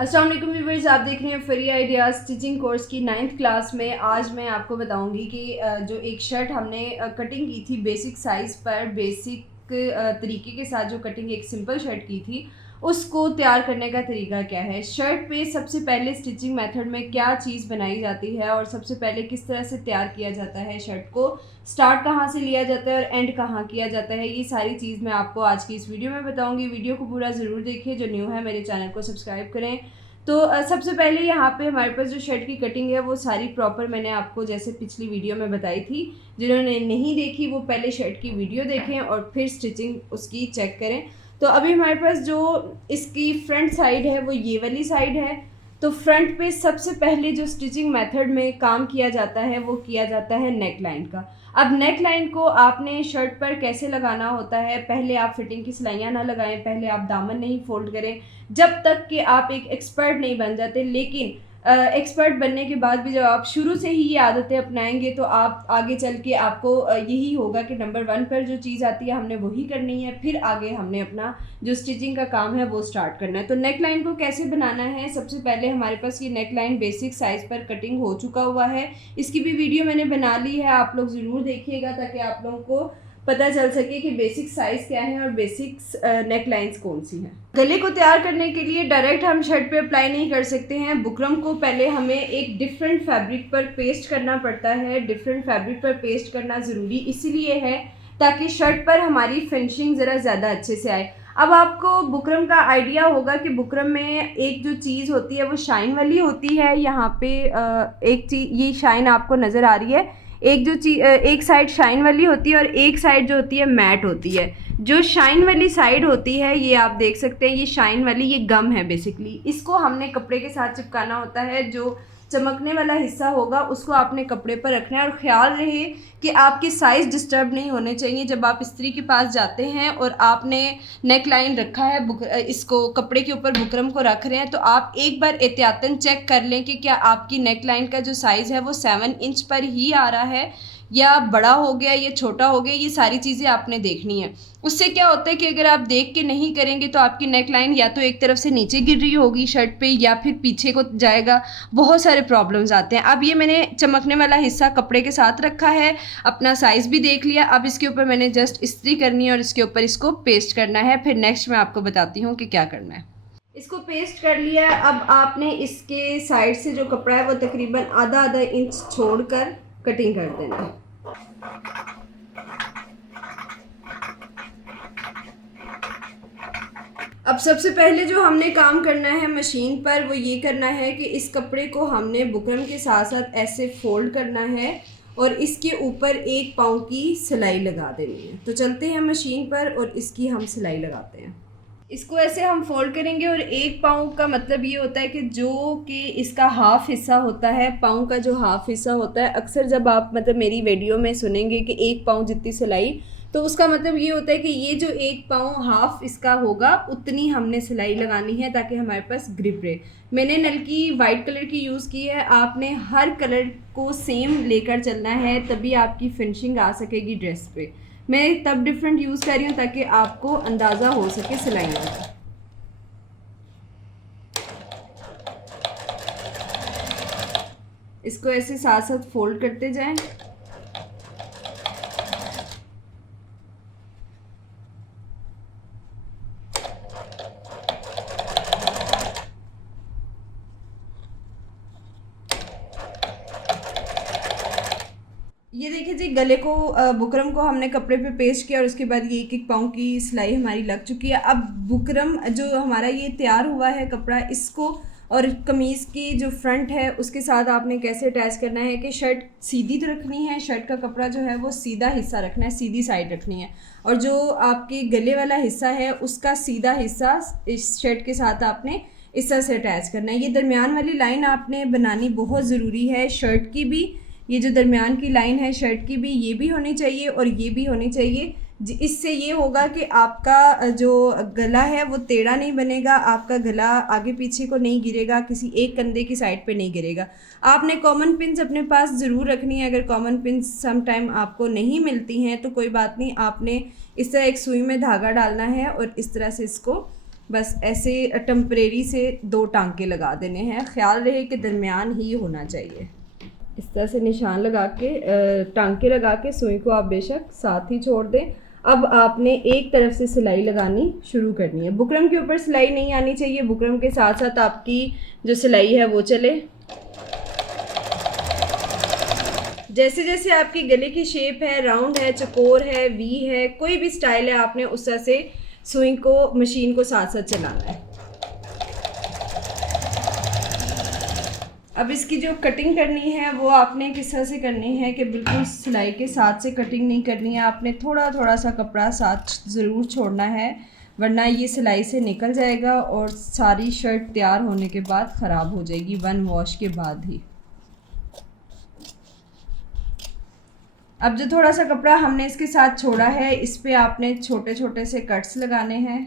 अस्सलाम वालेकुम व्यूअर्स, आप देख रहे हैं फ्री आइडियाज़ स्टिचिंग कोर्स की 9th क्लास में। आज मैं आपको बताऊंगी कि जो एक शर्ट हमने कटिंग की थी बेसिक साइज़ पर, बेसिक तरीके के साथ जो कटिंग एक सिंपल शर्ट की थी, उसको तैयार करने का तरीका क्या है। शर्ट पे सबसे पहले स्टिचिंग मेथड में क्या चीज़ बनाई जाती है और सबसे पहले किस तरह से तैयार किया जाता है शर्ट को, स्टार्ट कहाँ से लिया जाता है और एंड कहाँ किया जाता है, ये सारी चीज़ मैं आपको आज की इस वीडियो में बताऊंगी। वीडियो को पूरा ज़रूर देखिए, जो न्यू है मेरे चैनल को सब्सक्राइब करें। तो सबसे पहले यहाँ पे हमारे पास जो शर्ट की कटिंग है वो सारी प्रॉपर मैंने आपको जैसे पिछली वीडियो में बताई थी। जिन्होंने नहीं देखी वो पहले शर्ट की वीडियो देखें और फिर स्टिचिंग उसकी चेक करें। तो अभी हमारे पास जो इसकी फ्रंट साइड है वो ये वाली साइड है। तो फ्रंट पे सबसे पहले जो स्टिचिंग मेथड में काम किया जाता है वो किया जाता है नेक लाइन का। अब नेक लाइन को आपने शर्ट पर कैसे लगाना होता है, पहले आप फिटिंग की सिलाइयाँ ना लगाएं, पहले आप दामन नहीं फोल्ड करें जब तक कि आप एक एक्सपर्ट नहीं बन जाते। लेकिन एक्सपर्ट बनने के बाद भी जब आप शुरू से ही ये आदतें अपनाएंगे तो आप आगे चल के आपको यही होगा कि नंबर 1 पर जो चीज़ आती है हमने वही करनी है, फिर आगे हमने अपना जो स्टिचिंग का काम है वो स्टार्ट करना है। तो नेक लाइन को कैसे बनाना है, सबसे पहले हमारे पास ये नेक लाइन बेसिक साइज़ पर कटिंग हो चुका हुआ है। इसकी भी वीडियो मैंने बना ली है, आप लोग ज़रूर देखिएगा ताकि आप लोगों को पता चल सके कि बेसिक साइज़ क्या है और बेसिक्स नेक लाइन्स कौन सी हैं। गले को तैयार करने के लिए डायरेक्ट हम शर्ट पे अप्लाई नहीं कर सकते हैं। बुकरम को पहले हमें एक डिफरेंट फैब्रिक पर पेस्ट करना पड़ता है। डिफरेंट फैब्रिक पर पेस्ट करना ज़रूरी इसलिए है ताकि शर्ट पर हमारी फिनिशिंग ज़रा ज़्यादा अच्छे से आए। अब आपको बुकरम का आइडिया होगा कि बुकरम में एक जो चीज़ होती है वो शाइन वाली होती है। यहाँ पे एक चीज़ ये शाइन आपको नज़र आ रही है। एक जो चीज़ एक साइड शाइन वाली होती है और एक साइड जो होती है मैट होती है। जो शाइन वाली साइड होती है ये आप देख सकते हैं, ये शाइन वाली ये गम है बेसिकली। इसको हमने कपड़े के साथ चिपकाना होता है। जो चमकने वाला हिस्सा होगा उसको आपने कपड़े पर रखना है और ख़्याल रहे कि आपके साइज़ डिस्टर्ब नहीं होने चाहिए। जब आप इस्त्री के पास जाते हैं और आपने नेक लाइन रखा है, इसको कपड़े के ऊपर बुकरम को रख रहे हैं, तो आप एक बार एहतियातन चेक कर लें कि क्या आपकी नेक लाइन का जो साइज़ है वो 7 इंच पर ही आ रहा है या बड़ा हो गया या छोटा हो गया। ये सारी चीज़ें आपने देखनी है। उससे क्या होता है कि अगर आप देख के नहीं करेंगे तो आपकी नेक लाइन या तो एक तरफ से नीचे गिर रही होगी शर्ट पे या फिर पीछे को जाएगा, बहुत सारे प्रॉब्लम्स आते हैं। अब ये मैंने चमकने वाला हिस्सा कपड़े के साथ रखा है, अपना साइज़ भी देख लिया। अब इसके ऊपर मैंने जस्ट इस्त्री करनी है और इसके ऊपर इसको पेस्ट करना है। फिर नेक्स्ट मैं आपको बताती हूँ कि क्या करना है। इसको पेस्ट कर लिया है। अब आपने इसके साइड से जो कपड़ा है वो तकरीबन आधा आधा इंच छोड़कर कटिंग कर देना है। अब सबसे पहले जो हमने काम करना है मशीन पर वो ये करना है कि इस कपड़े को हमने बुकरम के साथ साथ ऐसे फोल्ड करना है और इसके ऊपर 1 पाँव की सिलाई लगा देनी है। तो चलते हैं मशीन पर और इसकी हम सिलाई लगाते हैं। इसको ऐसे हम फोल्ड करेंगे और 1 पाँव का मतलब ये होता है कि जो कि इसका हाफ हिस्सा होता है, पाँव का जो हाफ हिस्सा होता है, अक्सर जब आप मतलब मेरी वीडियो में सुनेंगे कि 1 पाँव जितनी सिलाई, तो उसका मतलब ये होता है कि ये जो 1 पाँव हाफ इसका होगा उतनी हमने सिलाई लगानी है ताकि हमारे पास ग्रिप रहे। मैंने नलकी वाइट कलर की यूज़ की है। आपने हर कलर को सेम लेकर चलना है तभी आपकी फिनिशिंग आ सकेगी ड्रेस पे। मैं तब डिफरेंट यूज़ कर रही हूँ ताकि आपको अंदाज़ा हो सके सिलाइयों का। इसको ऐसे साथ साथ फोल्ड करते जाएं। ये देखिए जी, गले को बुकरम को हमने कपड़े पे पेस्ट किया और उसके बाद ये 1 पाँव की सिलाई हमारी लग चुकी है। अब बुकरम जो हमारा ये तैयार हुआ है कपड़ा, इसको और कमीज़ की जो फ्रंट है उसके साथ आपने कैसे अटैच करना है कि शर्ट सीधी तो रखनी है, शर्ट का कपड़ा जो है वो सीधा हिस्सा रखना है, सीधी साइड रखनी है, और जो आपके गले वाला हिस्सा है उसका सीधा हिस्सा इस शर्ट के साथ आपने इस तरह से अटैच करना है। ये दरमियान वाली लाइन आपने बनानी बहुत ज़रूरी है। शर्ट की भी ये जो दरमियान की लाइन है शर्ट की भी, ये भी होनी चाहिए और ये भी होनी चाहिए। इससे ये होगा कि आपका जो गला है वो टेढ़ा नहीं बनेगा, आपका गला आगे पीछे को नहीं गिरेगा, किसी एक कंधे की साइड पे नहीं गिरेगा। आपने कॉमन पिन्स अपने पास ज़रूर रखनी है। अगर कॉमन पिन्स सम टाइम आपको नहीं मिलती हैं तो कोई बात नहीं, आपने इस तरह एक सुई में धागा डालना है और इस तरह से इसको बस ऐसे टेम्परेरी से 2 टांके लगा देने हैं। ख्याल रहे कि दरमियान ही होना चाहिए। इस तरह से निशान लगा के टांके लगा के सुई को आप बेशक साथ ही छोड़ दें। अब आपने एक तरफ से सिलाई लगानी शुरू करनी है। बुकरम के ऊपर सिलाई नहीं आनी चाहिए, बुकरम के साथ साथ आपकी जो सिलाई है वो चले। जैसे जैसे आपकी गले की शेप है, राउंड है, चकोर है, वी है, कोई भी स्टाइल है, आपने उस तरह से सुई को, मशीन को साथ साथ चलाना है। अब इसकी जो कटिंग करनी है वो आपने किस तरह से करनी है कि बिल्कुल सिलाई के साथ से कटिंग नहीं करनी है। आपने थोड़ा थोड़ा सा कपड़ा साथ ज़रूर छोड़ना है, वरना ये सिलाई से निकल जाएगा और सारी शर्ट तैयार होने के बाद ख़राब हो जाएगी, 1 वॉश के बाद ही। अब जो थोड़ा सा कपड़ा हमने इसके साथ छोड़ा है, इस पे आपने छोटे छोटे से कट्स लगाने हैं।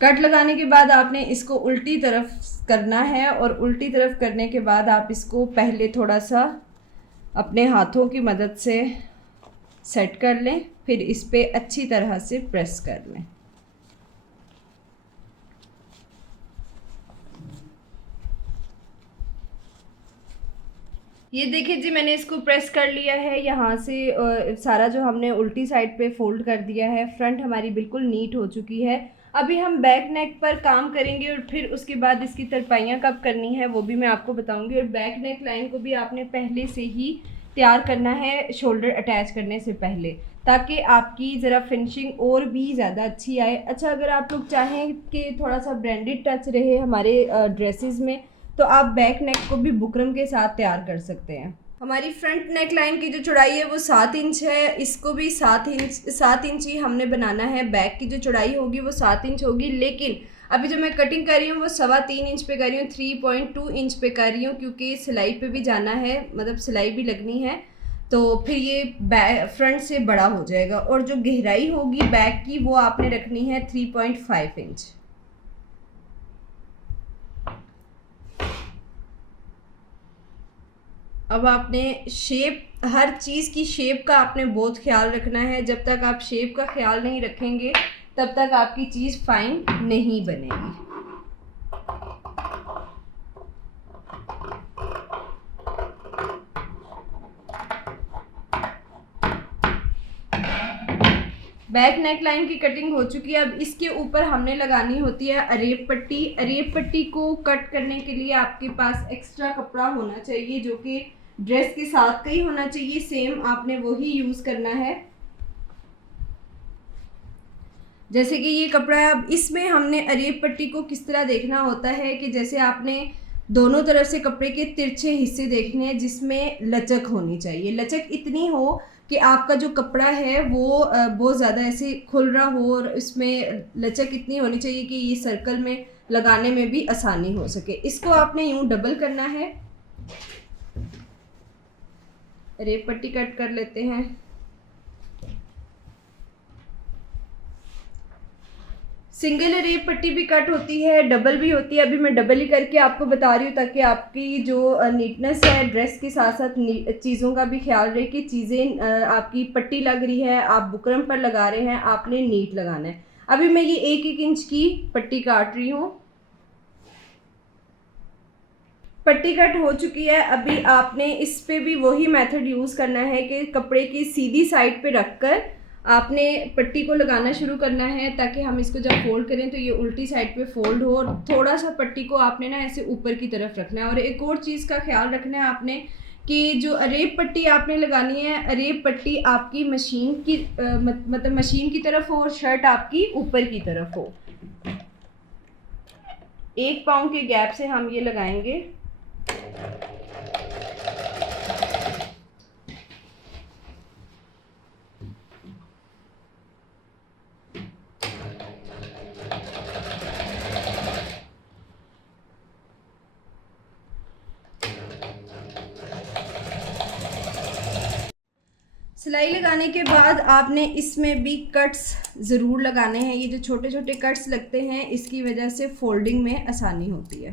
कट लगाने के बाद आपने इसको उल्टी तरफ करना है और उल्टी तरफ करने के बाद आप इसको पहले थोड़ा सा अपने हाथों की मदद से सेट कर लें, फिर इस पे अच्छी तरह से प्रेस कर लें। ये देखिए जी, मैंने इसको प्रेस कर लिया है। यहाँ से सारा जो हमने उल्टी साइड पे फोल्ड कर दिया है, फ्रंट हमारी बिल्कुल नीट हो चुकी है। अभी हम बैक नेक पर काम करेंगे और फिर उसके बाद इसकी तरपाइयाँ कब करनी है वो भी मैं आपको बताऊंगी। और बैक नेक लाइन को भी आपने पहले से ही तैयार करना है शोल्डर अटैच करने से पहले, ताकि आपकी ज़रा फिनिशिंग और भी ज़्यादा अच्छी आए। अच्छा, अगर आप लोग चाहें कि थोड़ा सा ब्रांडेड टच रहे हमारे ड्रेसेस में, तो आप बैक नेक को भी बुकरम के साथ तैयार कर सकते हैं। हमारी फ्रंट नेक लाइन की जो चौड़ाई है वो 7 इंच है, इसको भी 7 इंच ही हमने बनाना है। बैक की जो चौड़ाई होगी वो 7 इंच होगी, लेकिन अभी जो मैं कटिंग कर रही हूँ वो 3.25 इंच पे कर रही हूँ, 3.2 इंच पे कर रही हूँ, क्योंकि सिलाई पे भी जाना है, मतलब सिलाई भी लगनी है, तो फिर ये फ्रंट से बड़ा हो जाएगा। और जो गहराई होगी बैक की वो आपने रखनी है 3.5 इंच। अब आपने शेप, हर चीज़ की शेप का आपने बहुत ख्याल रखना है। जब तक आप शेप का ख्याल नहीं रखेंगे तब तक आपकी चीज़ फाइन नहीं बनेगी। बैक नेक लाइन की कटिंग हो चुकी है। अब इसके ऊपर हमने लगानी होती है अरेब पट्टी। अरेब पट्टी को कट करने के लिए आपके पास एक्स्ट्रा कपड़ा होना चाहिए, जो कि ड्रेस के साथ का ही होना चाहिए, सेम आपने वही यूज़ करना है। जैसे कि ये कपड़ा है, अब इसमें हमने अरेब पट्टी को किस तरह देखना होता है कि जैसे आपने दोनों तरफ से कपड़े के तिरछे हिस्से देखने हैं जिसमें लचक होनी चाहिए। लचक इतनी हो कि आपका जो कपड़ा है वो बहुत ज़्यादा ऐसे खुल रहा हो, और इसमें लचक इतनी होनी चाहिए कि ये सर्कल में लगाने में भी आसानी हो सके। इसको आपने यूँ डबल करना है। अरेब पट्टी कट कर लेते हैं। सिंगल अरेब पट्टी भी कट होती है, डबल भी होती है। अभी मैं डबल ही करके आपको बता रही हूँ ताकि आपकी जो नीटनेस है ड्रेस के साथ साथ चीज़ों का भी ख्याल रहे कि चीज़ें आपकी पट्टी लग रही है, आप बुकरम पर लगा रहे हैं, आपने नीट लगाना है। अभी मैं ये 1-1 इंच की पट्टी काट रही हूँ। पट्टी कट हो चुकी है। अभी आपने इस पे भी वही मेथड यूज़ करना है कि कपड़े की सीधी साइड पे रखकर आपने पट्टी को लगाना शुरू करना है, ताकि हम इसको जब फोल्ड करें तो ये उल्टी साइड पे फोल्ड हो। और थोड़ा सा पट्टी को आपने ना ऐसे ऊपर की तरफ रखना है। और एक और चीज़ का ख्याल रखना है आपने कि जो अरेब पट्टी आपने लगानी है, अरेब पट्टी आपकी मशीन की मतलब मशीन की तरफ हो और शर्ट आपकी ऊपर की तरफ हो। 1 पाँव के गैप से हम ये लगाएंगे। सिलाई लगाने के बाद आपने इसमें भी कट्स ज़रूर लगाने हैं। ये जो छोटे छोटे कट्स लगते हैं इसकी वजह से फोल्डिंग में आसानी होती है।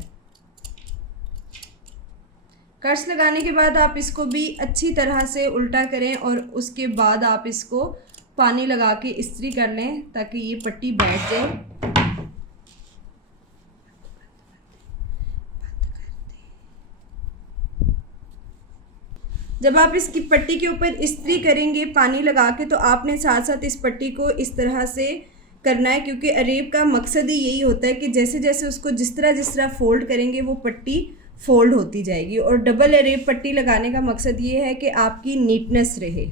कट्स लगाने के बाद आप इसको भी अच्छी तरह से उल्टा करें और उसके बाद आप इसको पानी लगा के इस्त्री कर लें ताकि ये पट्टी बैठ जाए। जब आप इसकी पट्टी के ऊपर इस्त्री करेंगे पानी लगा के, तो आपने साथ साथ इस पट्टी को इस तरह से करना है, क्योंकि अरेब का मकसद ही यही होता है कि जैसे जैसे उसको जिस तरह फ़ोल्ड करेंगे वो पट्टी फ़ोल्ड होती जाएगी। और डबल अरेब पट्टी लगाने का मकसद ये है कि आपकी नीटनेस रहे।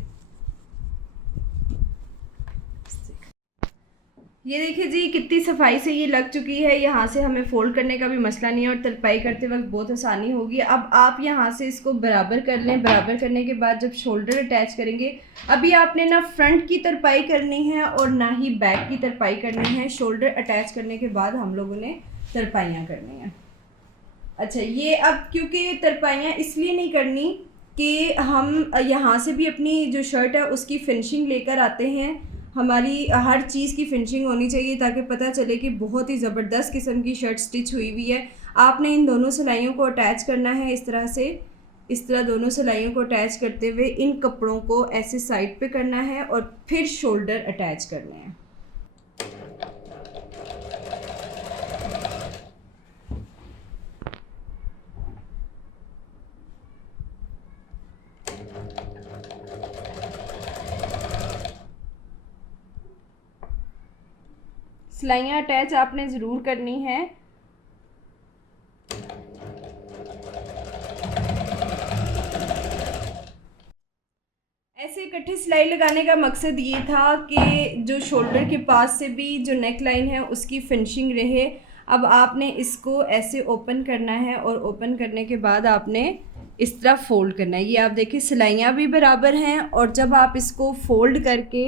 ये देखिए जी कितनी सफाई से ये लग चुकी है। यहाँ से हमें फ़ोल्ड करने का भी मसला नहीं है और तरपाई करते वक्त बहुत आसानी होगी। अब आप यहाँ से इसको बराबर कर लें। बराबर करने के बाद जब शोल्डर अटैच करेंगे, अभी आपने ना फ्रंट की तरपाई करनी है और ना ही बैक की तरपाई करनी है। शोल्डर अटैच करने के बाद हम लोगों ने तरपाइयाँ करनी हैं। अच्छा, ये अब क्योंकि तरपाइयाँ इसलिए नहीं करनी कि हम यहाँ से भी अपनी जो शर्ट है उसकी फिनिशिंग लेकर आते हैं। हमारी हर चीज़ की फिनिशिंग होनी चाहिए ताकि पता चले कि बहुत ही ज़बरदस्त किस्म की शर्ट स्टिच हुई हुई है। आपने इन दोनों सिलाइयों को अटैच करना है इस तरह से। इस तरह दोनों सिलाइयों को अटैच करते हुए इन कपड़ों को ऐसे साइड पे करना है और फिर शोल्डर अटैच करने हैं। सिलाइयाँ अटैच आपने ज़रूर करनी है। ऐसे इकट्ठी सिलाई लगाने का मकसद ये था कि जो शोल्डर के पास से भी जो नेक लाइन है उसकी फिनिशिंग रहे। अब आपने इसको ऐसे ओपन करना है और ओपन करने के बाद आपने इस तरह फ़ोल्ड करना है। ये आप देखिए सिलाइयाँ भी बराबर हैं और जब आप इसको फ़ोल्ड करके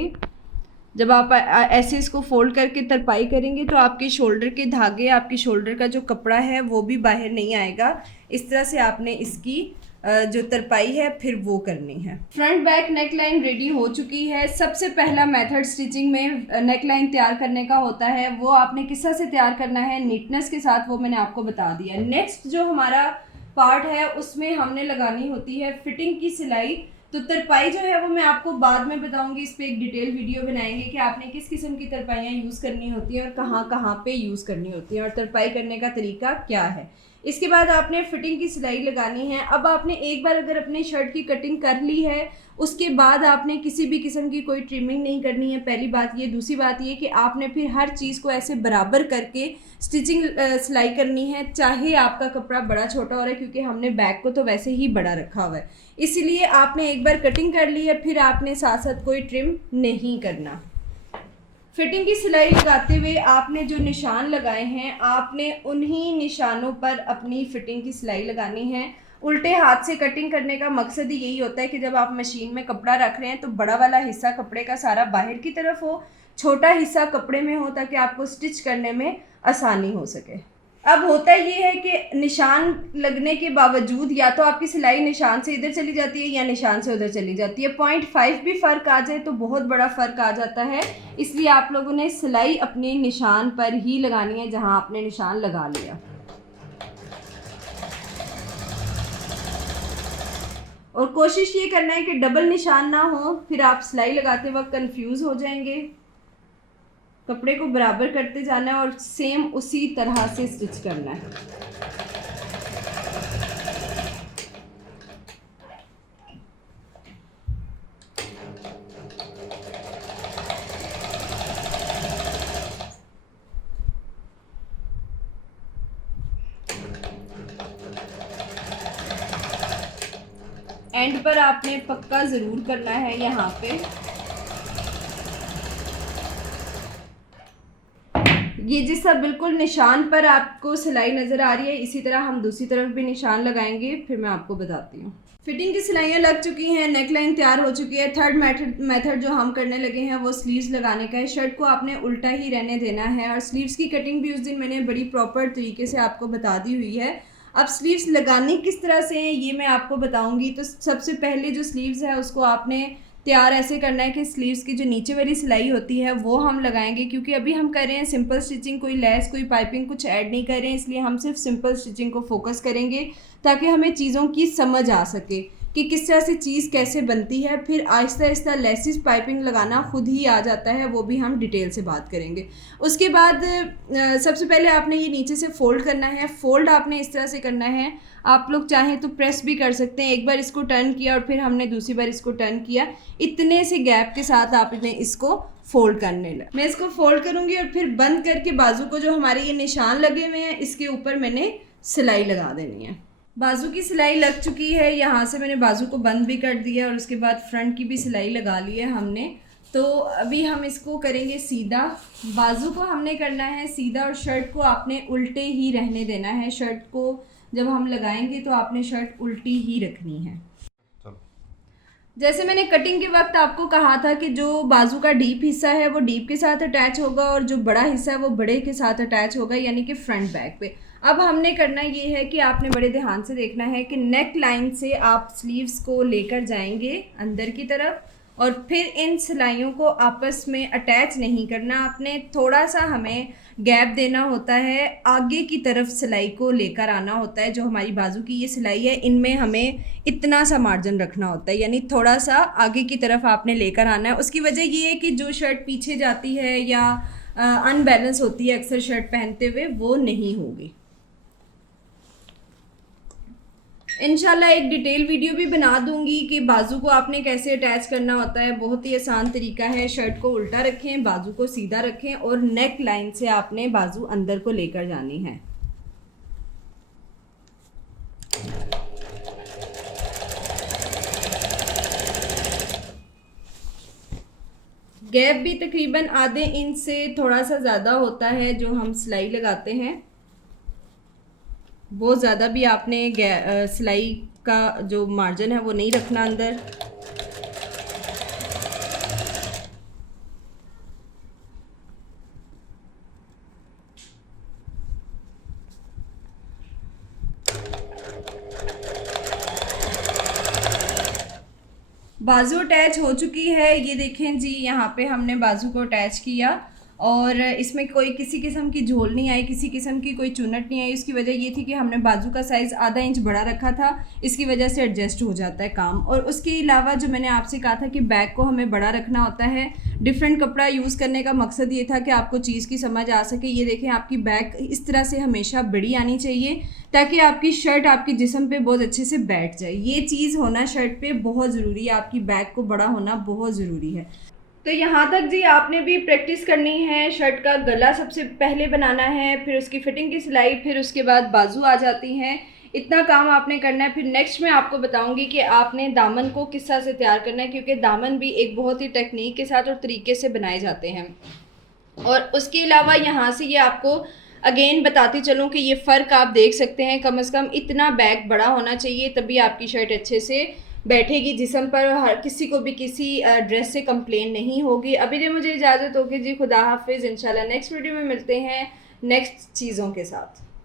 जब आप ऐसे इसको फ़ोल्ड करके तरपाई करेंगे तो आपके शोल्डर के धागे, आपके शोल्डर का जो कपड़ा है वो भी बाहर नहीं आएगा। इस तरह से आपने इसकी जो तरपाई है फिर वो करनी है। Front back neck line ready हो चुकी है। सबसे पहला मेथड स्टिचिंग में नेक लाइन तैयार करने का होता है, वो आपने किस तरह से तैयार करना है नीटनेस के साथ, वो मैंने आपको बता दिया। नेक्स्ट जो हमारा पार्ट है उसमें हमने लगानी होती है फिटिंग की सिलाई। तो तरपाई जो है वो मैं आपको बाद में बताऊंगी। इस पर एक डिटेल वीडियो बनाएंगे कि आपने किस किस्म की तरपाइयाँ यूज़ करनी होती हैं और कहाँ कहाँ पे यूज़ करनी होती हैं और तरपाई करने का तरीका क्या है। इसके बाद आपने फिटिंग की सिलाई लगानी है। अब आपने एक बार अगर अपने शर्ट की कटिंग कर ली है उसके बाद आपने किसी भी किस्म की कोई ट्रिमिंग नहीं करनी है, पहली बात ये। दूसरी बात ये कि आपने फिर हर चीज़ को ऐसे बराबर करके स्टिचिंग सिलाई करनी है, चाहे आपका कपड़ा बड़ा छोटा हो रहा है, क्योंकि हमने बैक को तो वैसे ही बड़ा रखा हुआ है। इसीलिए आपने एक बार कटिंग कर ली है, फिर आपने साथ साथ कोई ट्रिम नहीं करना। फिटिंग की सिलाई लगाते हुए आपने जो निशान लगाए हैं आपने उन्हीं निशानों पर अपनी फिटिंग की सिलाई लगानी है। उल्टे हाथ से कटिंग करने का मकसद ही यही होता है कि जब आप मशीन में कपड़ा रख रहे हैं तो बड़ा वाला हिस्सा कपड़े का सारा बाहर की तरफ हो, छोटा हिस्सा कपड़े में हो, ताकि आपको स्टिच करने में आसानी हो सके। अब होता ये है कि निशान लगने के बावजूद या तो आपकी सिलाई निशान से इधर चली जाती है या निशान से उधर चली जाती है। 0.5 भी फ़र्क आ जाए तो बहुत बड़ा फ़र्क आ जाता है। इसलिए आप लोगों ने सिलाई अपने निशान पर ही लगानी है जहां आपने निशान लगा लिया। और कोशिश ये करना है कि डबल निशान ना हो, फिर आप सिलाई लगाते वक्त कंफ्यूज हो जाएंगे। कपड़े को बराबर करते जाना है और सेम उसी तरह से स्टिच करना है। एंड पर आपने पक्का ज़रूर करना है यहाँ पे। ये जिस तरह बिल्कुल निशान पर आपको सिलाई नज़र आ रही है, इसी तरह हम दूसरी तरफ भी निशान लगाएंगे, फिर मैं आपको बताती हूँ। फिटिंग की सिलाइयाँ लग चुकी हैं, नेक लाइन तैयार हो चुकी है। थर्ड मेथड जो हम करने लगे हैं वो स्लीव्स लगाने का है। शर्ट को आपने उल्टा ही रहने देना है और स्लीव्स की कटिंग भी उस दिन मैंने बड़ी प्रॉपर तरीके से आपको बता दी हुई है। अब स्लीव्स लगानी किस तरह से हैं ये मैं आपको बताऊँगी। तो सबसे पहले जो स्लीव्स है उसको आपने तैयार ऐसे करना है कि स्लीव्स की जो नीचे वाली सिलाई होती है वो हम लगाएंगे, क्योंकि अभी हम कर रहे हैं सिंपल स्टिचिंग, कोई लेस कोई पाइपिंग कुछ ऐड नहीं कर रहे हैं, इसलिए हम सिर्फ सिंपल स्टिचिंग को फोकस करेंगे ताकि हमें चीज़ों की समझ आ सके कि किस तरह से चीज़ कैसे बनती है। फिर आहिस्ता आहिस्ता लेसिस पाइपिंग लगाना खुद ही आ जाता है, वो भी हम डिटेल से बात करेंगे। उसके बाद सबसे पहले आपने ये नीचे से फ़ोल्ड करना है। फ़ोल्ड आपने इस तरह से करना है, आप लोग चाहें तो प्रेस भी कर सकते हैं। एक बार इसको टर्न किया और फिर हमने दूसरी बार इसको टर्न किया, इतने से गैप के साथ आपने इसको फ़ोल्ड करने लगा। मैं इसको फ़ोल्ड करूँगी और फिर बंद करके बाजू को जो हमारे ये निशान लगे हुए हैं इसके ऊपर मैंने सिलाई लगा देनी है। बाजू की सिलाई लग चुकी है, यहाँ से मैंने बाजू को बंद भी कर दिया और उसके बाद फ्रंट की भी सिलाई लगा ली है हमने। तो अभी हम इसको करेंगे सीधा। बाजू को हमने करना है सीधा और शर्ट को आपने उल्टे ही रहने देना है। शर्ट को जब हम लगाएंगे तो आपने शर्ट उल्टी ही रखनी है। जैसे मैंने कटिंग के वक्त आपको कहा था कि जो बाजू का डीप हिस्सा है वो डीप के साथ अटैच होगा और जो बड़ा हिस्सा है वो बड़े के साथ अटैच होगा, यानी कि फ्रंट बैक पे। अब हमने करना ये है कि आपने बड़े ध्यान से देखना है कि नेक लाइन से आप स्लीव्स को लेकर जाएंगे अंदर की तरफ और फिर इन सिलाइयों को आपस में अटैच नहीं करना, आपने थोड़ा सा हमें गैप देना होता है, आगे की तरफ सिलाई को लेकर आना होता है। जो हमारी बाजू की ये सिलाई है इनमें हमें इतना सा मार्जिन रखना होता है, यानी थोड़ा सा आगे की तरफ आपने लेकर आना है। उसकी वजह ये है कि जो शर्ट पीछे जाती है या अनबैलेंस होती है अक्सर शर्ट पहनते हुए, वो नहीं होगी। इंशाल्लाह एक डिटेल वीडियो भी बना दूंगी कि बाजू को आपने कैसे अटैच करना होता है। बहुत ही आसान तरीका है। शर्ट को उल्टा रखें, बाजू को सीधा रखें और नेक लाइन से आपने बाजू अंदर को लेकर जानी है। गैप भी तकरीबन आधे इंच से थोड़ा सा ज़्यादा होता है जो हम सिलाई लगाते हैं। बहुत ज़्यादा भी आपने सिलाई का जो मार्जिन है वो नहीं रखना अंदर। बाजू अटैच हो चुकी है, ये देखें जी, यहाँ पे हमने बाजू को अटैच किया और इसमें कोई किसी किस्म की झोल नहीं आई, किसी किस्म की कोई चुनट नहीं आई। उसकी वजह ये थी कि हमने बाजू का साइज़ आधा इंच बड़ा रखा था, इसकी वजह से एडजस्ट हो जाता है काम। और उसके अलावा जो मैंने आपसे कहा था कि बैक को हमें बड़ा रखना होता है, डिफरेंट कपड़ा यूज़ करने का मकसद ये था कि आपको चीज़ की समझ आ सके। ये देखें, आपकी बैक इस तरह से हमेशा बड़ी आनी चाहिए ताकि आपकी शर्ट आपके जिस्म पे बहुत अच्छे से बैठ जाए। ये चीज़ होना शर्ट पे बहुत ज़रूरी है, आपकी बैक को बड़ा होना बहुत ज़रूरी है। तो यहाँ तक जी आपने भी प्रैक्टिस करनी है। शर्ट का गला सबसे पहले बनाना है, फिर उसकी फिटिंग की सिलाई, फिर उसके बाद बाजू आ जाती हैं। इतना काम आपने करना है। फिर नेक्स्ट मैं आपको बताऊंगी कि आपने दामन को किस तरह से तैयार करना है, क्योंकि दामन भी एक बहुत ही टेक्निक के साथ और तरीके से बनाए जाते हैं। और उसके अलावा यहाँ से ये आपको अगेन बताती चलूँ कि ये फ़र्क आप देख सकते हैं। कम से कम इतना बैक बड़ा होना चाहिए, तभी आपकी शर्ट अच्छे से बैठेगी जिस्म पर। हर किसी को भी किसी ड्रेस से कंप्लेन नहीं होगी। अभी जो मुझे इजाज़त होगी जी, खुदा हाफिज़। इंशाल्लाह नेक्स्ट वीडियो में मिलते हैं नेक्स्ट चीज़ों के साथ।